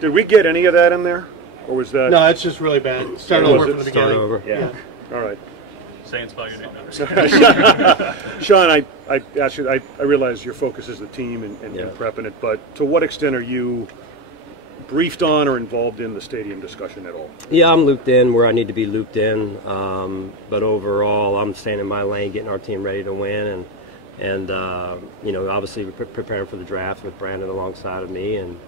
Did we get any of that in there, or was that? No, it's just really bad. Start over from the beginning. Start over. Yeah. All right. Say and spell your name. Sean, I asked you, I realize your focus is the team and prepping it, but to what extent are you briefed on or involved in the stadium discussion at all? Yeah, I'm looped in where I need to be looped in, but overall I'm staying in my lane, getting our team ready to win, and you know, obviously preparing for the draft with Brandon alongside of me, and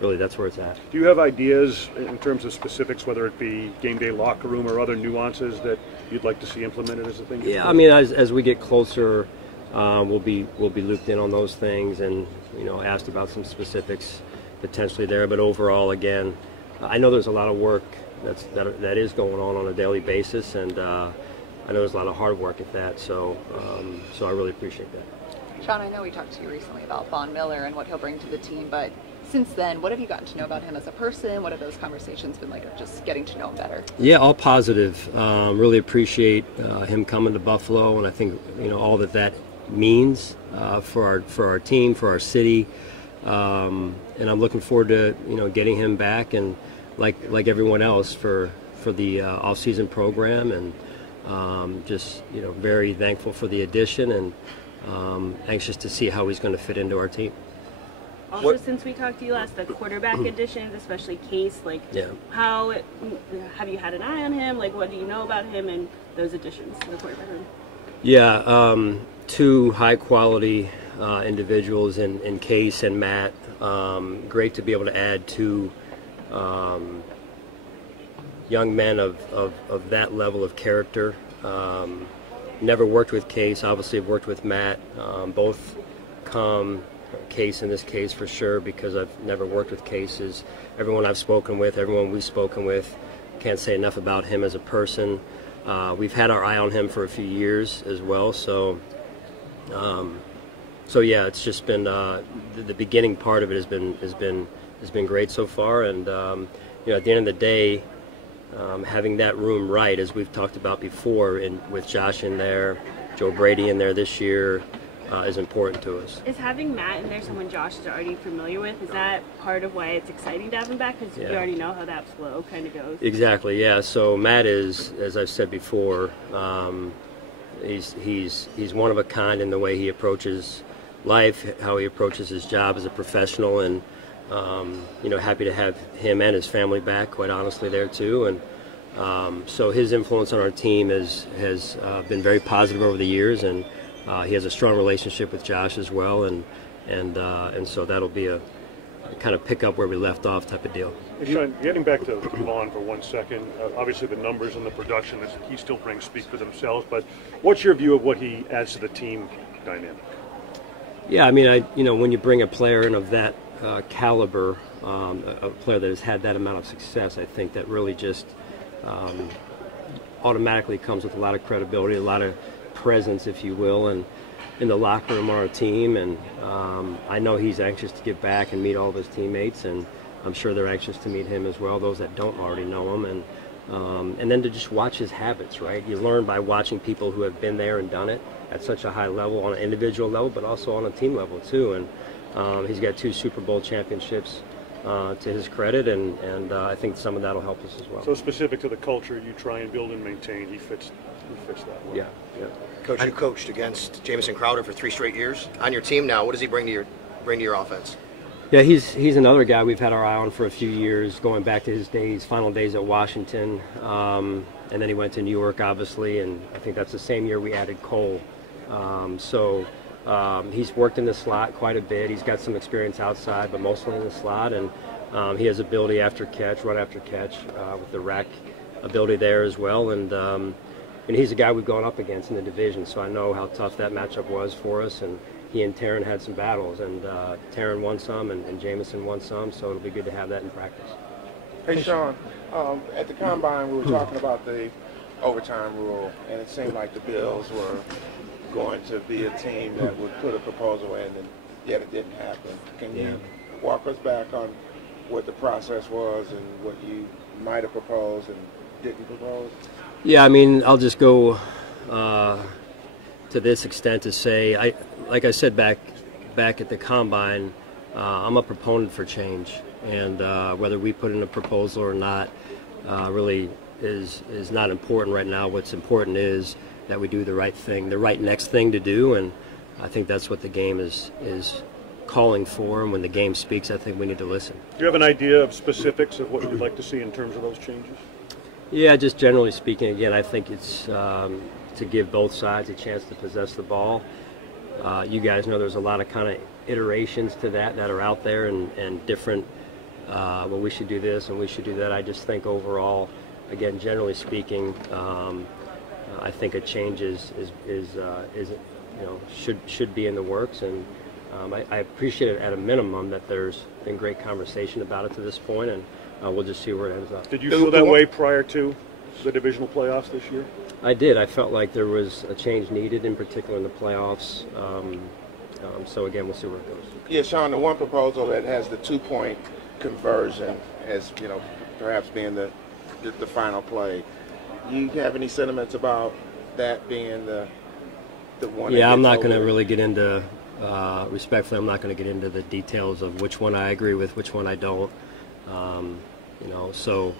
really that's where it's at. Do you have ideas in terms of specifics, whether it be game day locker room or other nuances that you'd like to see implemented as a thing? Yeah, I mean, as we get closer, we'll be looped in on those things, and you know, asked about some specifics potentially there. But overall, again, I know there's a lot of work that is going on a daily basis, and I know there's a lot of hard work at that. So so I really appreciate that. Sean, I know we talked to you recently about Von Miller and what he'll bring to the team, but since then, what have you gotten to know about him as a person? What have those conversations been like of just getting to know him better? Yeah, all positive. Really appreciate him coming to Buffalo, and I think, you know, all that means for our team, for our city, and I'm looking forward to, you know, getting him back, and like everyone else for the off-season program, and just, you know, very thankful for the addition, and anxious to see how he's going to fit into our team. Also, since we talked to you last, the quarterback additions, especially Case, like, how have you had an eye on him? Like, what do you know about him and those additions to the quarterback room? Yeah, two high-quality individuals in Case and Matt. Great to be able to add two young men of that level of character. Never worked with Case, obviously I've worked with Matt. Both come Case in this case for sure, because I've never worked with Cases. Everyone I've spoken with, everyone we've spoken with, can't say enough about him as a person. We've had our eye on him for a few years as well, so yeah, it's just been the beginning part of it has been great so far, and you know, at the end of the day, having that room right, as we've talked about before, with Josh in there, Joe Brady in there this year, is important to us. Is having Matt in there someone Josh is already familiar with? Is that part of why it's exciting to have him back? Because you already know how that flow kind of goes. Exactly, yeah. So Matt is, as I've said before, he's one of a kind in the way he approaches life, how he approaches his job as a professional, and you know, happy to have him and his family back, quite honestly, there too. And so his influence on our team has been very positive over the years, and he has a strong relationship with Josh as well, and so that'll be a kind of pick up where we left off type of deal. Hey, Sean, getting back to Vaughn for 1 second, obviously the numbers and the production that he still brings speak for themselves, but what's your view of what he adds to the team dynamic? Yeah, I mean, you know, when you bring a player in of that caliber, a player that has had that amount of success, I think that really just automatically comes with a lot of credibility, a lot of presence, if you will, and in the locker room on our team, and I know he's anxious to get back and meet all of his teammates, and I'm sure they're anxious to meet him as well, those that don't already know him, and then to just watch his habits, right? You learn by watching people who have been there and done it at such a high level, on an individual level, but also on a team level too, and he's got 2 Super Bowl championships to his credit, and I think some of that will help us as well. So specific to the culture you try and build and maintain, he fits that way. Yeah. Coach, you coached against Jamison Crowder for 3 straight years. On your team now, what does he bring to your offense? Yeah, he's another guy we've had our eye on for a few years, going back to his final days at Washington, and then he went to New York, obviously, and I think that's the same year we added Cole. So he's worked in the slot quite a bit. He's got some experience outside, but mostly in the slot, and he has ability after catch, run after catch, with the rack ability there as well, and he's a guy we've gone up against in the division, so I know how tough that matchup was for us, and he and Taryn had some battles, and Taryn won some, and Jamison won some, so it'll be good to have that in practice. Hey, Sean, at the Combine we were talking about the overtime rule, and it seemed like the Bills were going to be a team that would put a proposal in, and yet it didn't happen. Can you walk us back on what the process was and what you might have proposed and didn't propose? Yeah, I mean, I'll just go to this extent to say, like I said back at the Combine, I'm a proponent for change, and whether we put in a proposal or not really is not important right now. What's important is that we do the right thing, the right next thing to do, and I think that's what the game is calling for. And when the game speaks, I think we need to listen. Do you have an idea of specifics of what you'd like to see in terms of those changes? Yeah, just generally speaking, again, I think it's to give both sides a chance to possess the ball. You guys know there's a lot of kind of iterations to that are out there, and different, well, we should do this and we should do that. I just think overall, again, generally speaking, I think a change is should be in the works, and I appreciate it at a minimum that there's been great conversation about it to this point, and we'll just see where it ends up. Did you feel that way prior to the divisional playoffs this year? I did. I felt like there was a change needed, in particular in the playoffs. So again, we'll see where it goes. Yeah, Sean, the one proposal that has the 2-point conversion as, perhaps being the final play. You have any sentiments about that being the one? Yeah, I'm not going to really get into. Respectfully, I'm not going to get into the details of which one I agree with, which one I don't. So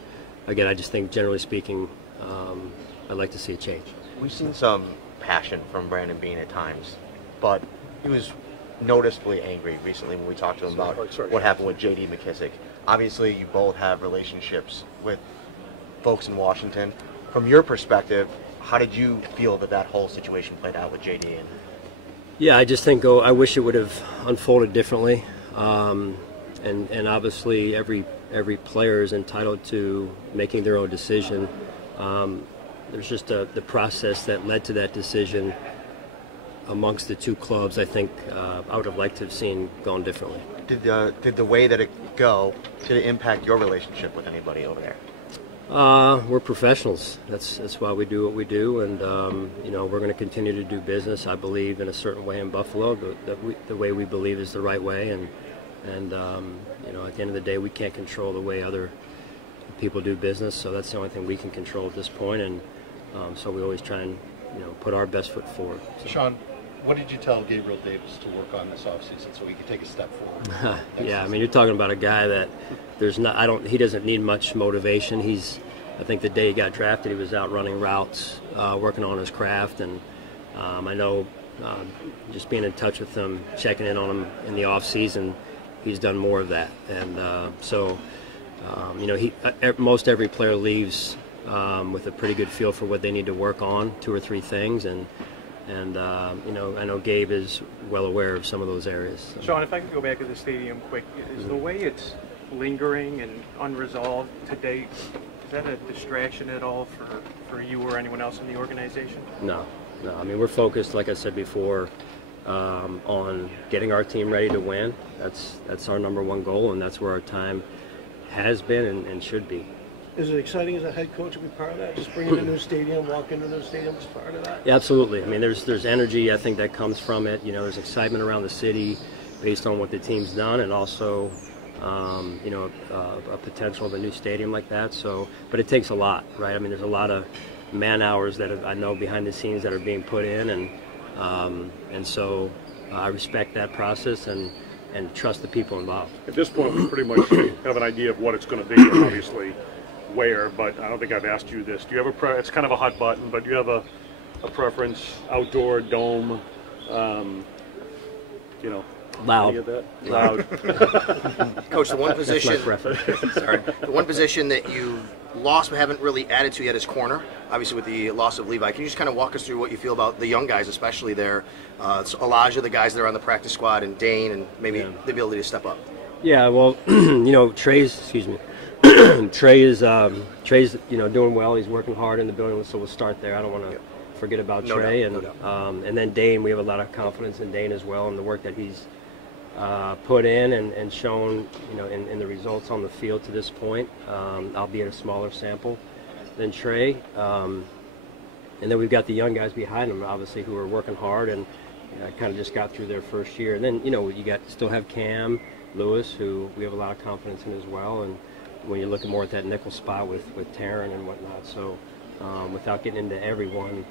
again, I just think, generally speaking, I'd like to see a change. We've seen some passion from Brandon Beane at times, but he was noticeably angry recently when we talked to him about what happened with J.D. McKissick. Obviously, you both have relationships with folks in Washington. From your perspective, how did you feel that whole situation played out with J.D.? Yeah, I just think I wish it would have unfolded differently. And obviously, every player is entitled to making their own decision. There's just the process that led to that decision amongst the two clubs. I think I would have liked to have seen gone differently. Did the way that it did it impact your relationship with anybody over there? We're professionals. That's why we do what we do, and we're going to continue to do business. I believe in a certain way in Buffalo, the way we believe is the right way, and at the end of the day, we can't control the way other people do business, so that's the only thing we can control at this point, and so we always try and put our best foot forward. So. Sean, what did you tell Gabriel Davis to work on this offseason so he could take a step forward? Yeah, I mean, you're talking about a guy that he doesn't need much motivation. I think the day he got drafted, he was out running routes, working on his craft, and I know just being in touch with him, checking in on him in the off season, he's done more of that, and most every player leaves with a pretty good feel for what they need to work on, 2 or 3 things, and I know Gabe is well aware of some of those areas. So. Sean, if I could go back to the stadium quick, is the way it's lingering and unresolved today, is that a distraction at all for you or anyone else in the organization? No. I mean, we're focused, like I said before, on getting our team ready to win. That's our number one goal, and that's where our time has been and should be. Is it exciting as a head coach to be part of that? Just bringing a new stadium, walk into a new stadium as part of that? Yeah, absolutely. I mean, there's energy, I think, that comes from it. There's excitement around the city based on what the team's done, and also, a potential of a new stadium like that. So, but it takes a lot, right? I mean, there's a lot of man hours that I know behind the scenes that are being put in, and so I respect that process and trust the people involved. At this point, we pretty much have an idea of what it's going to be, and obviously where, but I don't think I've asked you this. Do you have it's kind of a hot button, but do you have a preference? Outdoor, dome, Loud. Any of that? Loud. Coach, the one position. That's my preference. Sorry, the one position that you lost but haven't really added to yet is corner. Obviously, with the loss of Levi, can you just kind of walk us through what you feel about the young guys, especially there? It's Elijah, the guys that are on the practice squad, and Dane, and maybe the ability to step up. Yeah, well, Trey's Trey's doing well. He's working hard in the building, so we'll start there. I don't want to forget about Trey, and then Dane. We have a lot of confidence in Dane as well, and the work that he's put in and shown, in the results on the field to this point, albeit a smaller sample than Trey. And then we've got the young guys behind him, obviously, who are working hard and kind of just got through their first year. And then, you still have Cam Lewis, who we have a lot of confidence in as well. And when you're looking more at that nickel spot with Taryn and whatnot. So without getting into everyone,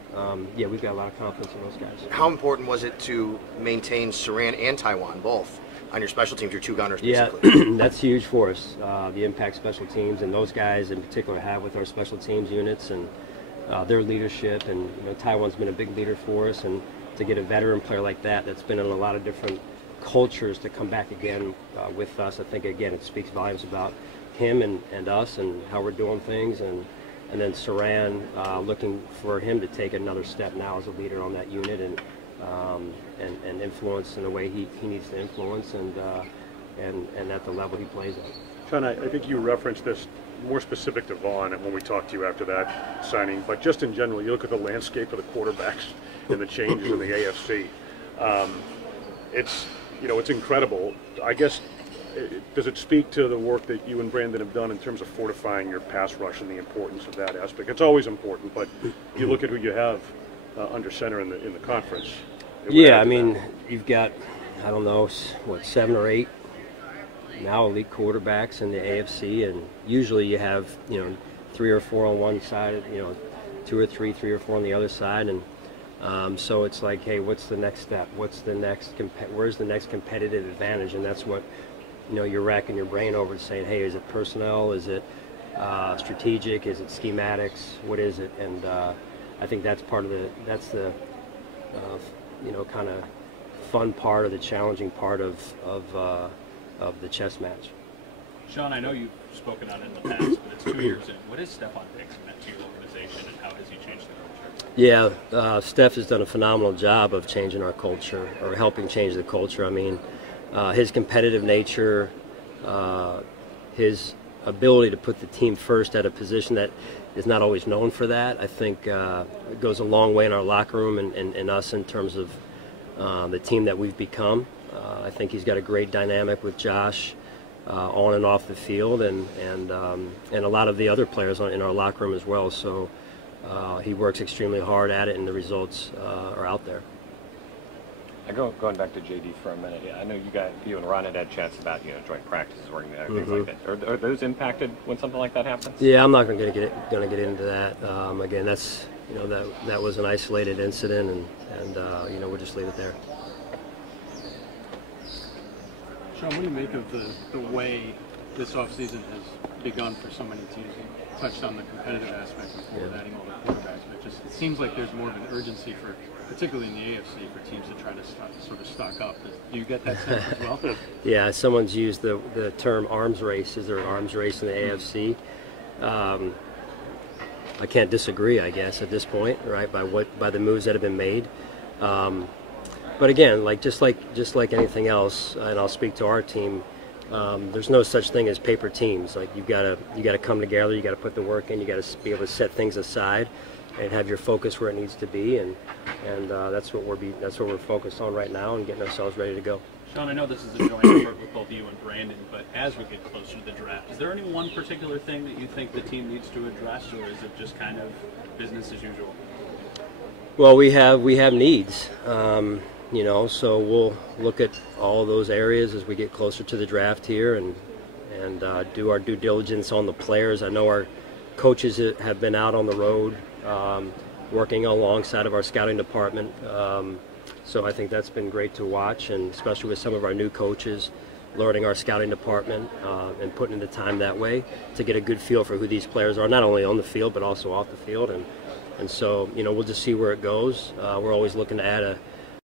we've got a lot of confidence in those guys. How important was it to maintain Saran and Taiwan both on your special teams, your two gunners, yeah, basically. that's huge for us. The impact special teams, and those guys in particular have with our special teams units and their leadership. And Taiwan's been a big leader for us, and to get a veteran player like that that's been in a lot of different cultures to come back again with us, I think again it speaks volumes about him and us and how we're doing things. And then Saran, looking for him to take another step now as a leader on that unit and influence in the way he needs to influence and at the level he plays at. Sean, I think you referenced this more specific to Vaughn when we talked to you after that signing, but just in general, you look at the landscape of the quarterbacks and the changes in the AFC. It's incredible. I guess, does it speak to the work that you and Brandon have done in terms of fortifying your pass rush and the importance of that aspect? It's always important, but you look at who you have under center in the conference. Yeah, I mean, you've got, I don't know, 7 or 8 now elite quarterbacks in the AFC, and usually you have 3 or 4 on one side, 2 or 3 or 4 on the other side, and so it's like, hey, what's the next step? Where's the next competitive advantage? And that's what you're racking your brain over, saying, hey, is it personnel? Is it strategic? Is it schematics? What is it? And I think that's the kind of fun part, or the challenging part of the chess match. Sean, I know you've spoken on it in the past, but it's 2 years in. What has Stephon Diggs meant to your organization, and how has he changed the culture? Yeah, Steph has done a phenomenal job of changing our culture, or helping change the culture. I mean, his competitive nature, his ability to put the team first at a position that is not always known for that, I think it goes a long way in our locker room and us in terms of the team that we've become. I think he's got a great dynamic with Josh on and off the field, and a lot of the other players in our locker room as well. So he works extremely hard at it, and the results are out there. Going back to JD for a minute, I know you and Ron had chats about joint practices, working together, things like that. Are those impacted when something like that happens? Yeah, I'm not going to get into that. Again, that's that was an isolated incident, and we'll just leave it there. Sean, what do you make of the way this offseason has begun for so many teams? You touched on the competitive aspect before, adding all the quarterbacks, but it seems like there's more of an urgency for, particularly in the AFC, for teams to try to sort of stock up. Do you get that sense as well? Yeah, someone's used the term arms race. Is there an arms race in the AFC? I can't disagree, I guess, at this point, right? By the moves that have been made. But again, just like anything else, and I'll speak to our team. There's no such thing as paper teams. Like you gotta come together. You gotta put the work in. You gotta be able to set things aside and have your focus where it needs to be. And that's what we're focused on right now, and getting ourselves ready to go. Sean, I know this is a joint effort with both you and Brandon, but as we get closer to the draft, is there any one particular thing that you think the team needs to address, or is it just kind of business as usual? Well, we have needs. So we'll look at all those areas as we get closer to the draft here, and do our due diligence on the players. I know our coaches have been out on the road working alongside of our scouting department. So I think that's been great to watch, and especially with some of our new coaches learning our scouting department and putting in the time that way to get a good feel for who these players are, not only on the field but also off the field. And so we'll just see where it goes. We're always looking to add